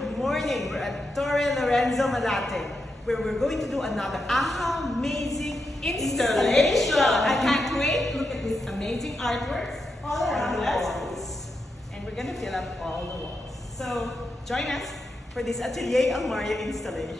good morning. We're at Torre Lorenzo, Malate, where we're going to do another amazing installation. I can't wait. Look at these amazing artworks All around the Yes. walls. And we're gonna fill up all the walls. So join us for this Atelier Almario installation.